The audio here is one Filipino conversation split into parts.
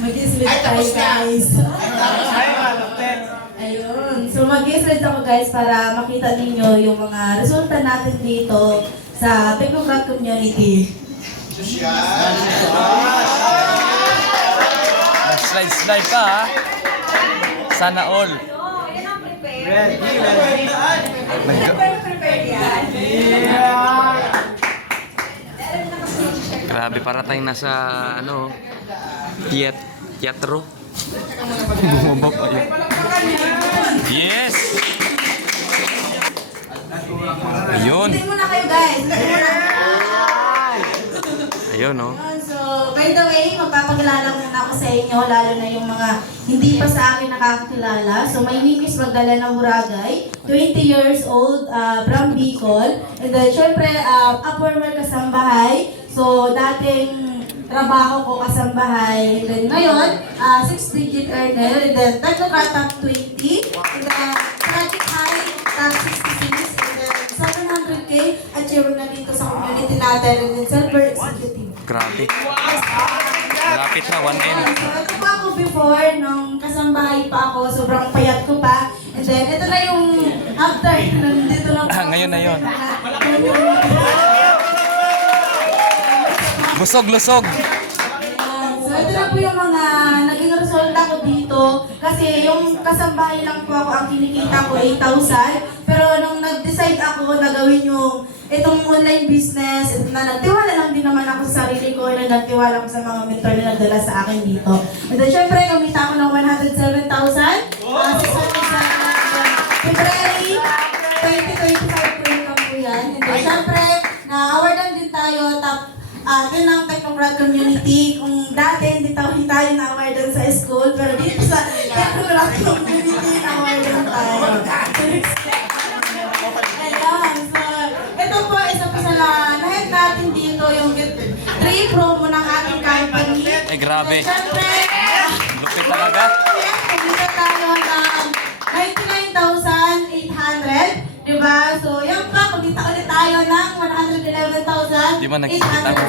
Mag-slide tayo, guys. Ayun. So, mag-slide ako, guys, para makita ninyo yung mga resulta natin dito sa Pecocraft Community. Diyos yan. Slide, slide ka, ha? Sana all. Ayan prepared. Ready, ready. Prepare, Grabe, para tayong nasa, ano, Viet teatro. Bumabak pa yun. Yes! Ayun. Hindi muna kayo guys. Hindi muna. Ayun, no? Yun, So, by the way, magpapakilala muna ako sa inyo, lalo na yung mga hindi pa sa akin nakakakilala. So, my name is Magdalena Buragay, 20 years old, uh, from Bicol. And then, syempre, uh, a former kasambahay. So, dating trabaho ko kasambahay. And then, ngayon, uh, 6-digit earner. And then, Technocrat top 20. And then, Project High top 66. And then, 700k achiever na dito sa community natin. And then, Silver Executive. Grabe. Lapit na, 1M. So, ito pa ako before, nung kasambahay pa ako, sobrang payat ko pa. And then, ito na yung after, nandito lang po Ah, ako ngayon na yun. Technocrat. Lusog. So, ito na po yung mga naging resulta ko dito. Kasi yung kasambahay lang po ako, ang kinikita ko 8,000. Pero nung nag-decide ako na gawin yung itong online business, na nagtiwala lang din naman ako sa sarili ko, na nagtiwala ko sa mga mentor na nagdala sa akin dito. And then, syempre, kumita ako ng 107,000. Uh, sa February Technocrat community. Kung dati hindi tayo, hindi tayo na-awardan sa school, pero dito sa Technocrat community, na-awardan tayo. Ayan, so, ito po, isa po sa na- na-head natin dito yung free promo ng ating company. Eh, grabe. Siyempre, Lupit talaga. Kumita tayo ng 99,800. Diba? So, yan pa, kumita ulit tayo ng 111,800. Di ba nakikita ko?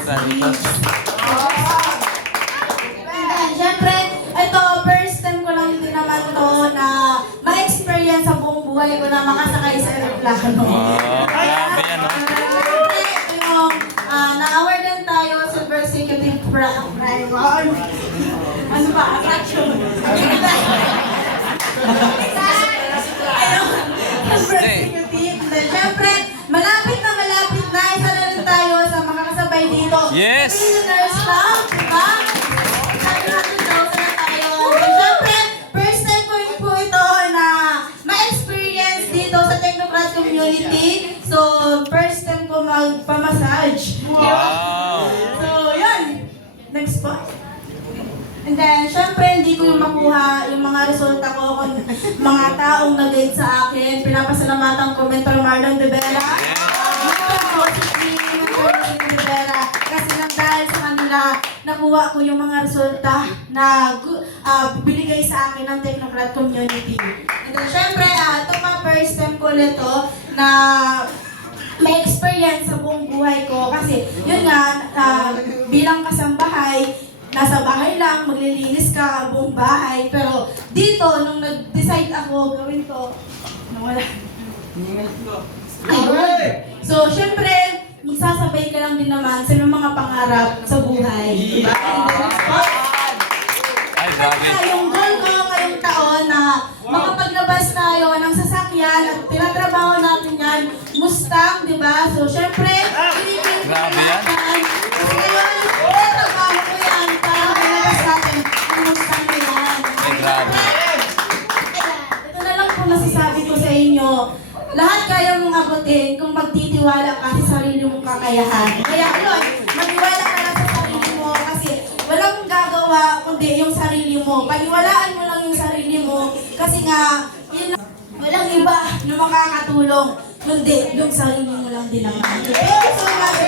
And then, syempre, ito, first time ko lang din naman to na ma-experience sa buong buhay ko na makasakay sa aeroplano. Wow, grabe yan, no? Syempre, yung ah, na-awardan tayo Silver Executive Prime. Ano ba? Attraction. Ayun. Silver Yes! Millionaires lang, diba? 700,000 na tayo. And syempre, first time ko po ito na ma-experience dito sa Technocrat community. So, first time ko magpa-massage. Wow! So, yun. Next po. And then, syempre, hindi ko yung makuha yung mga resulta ko kung mga taong nag-guide sa akin. Pinapasalamatan ko, Mentor Marlon De Vera. Mentor kanila, nakuha ko yung mga resulta na ah, binigay sa akin ng Technocrat community. And then, syempre, ah, ito pa first time ko ulit to na may experience sa buong buhay ko. Kasi yun nga ah, bilang kasambahay nasa bahay lang maglilinis ka buong bahay. Pero dito nung nag-decide ako gawin to nawala. Ayun. So, syempre, magsasabay ka lang din naman sa mga pangarap sa buhay. Diba? Ay, grabe. Yung goal ko ngayong taon na makapaglabas tayo ng sasakyan at tinatrabaho natin yan, Mustang, di ba? So, syempre, pinipili ko Grabe yan. natin. Kasi ngayon, tinatrabaho ko yan para malabas natin ang Mustang na yan. Ay, grabe. Ito na lang po masasabi ko sa inyo. Lahat kaya mong abutin kung magtitiwala ka sa mong kakayahan. Kaya yun, magtiwala ka lang sa sarili mo kasi walang gagawa kundi yung sarili mo. Paniwalaan mo lang yung sarili mo kasi nga, yun lang, walang iba na makakatulong kundi yung sarili mo lang din naman. Thank you so much.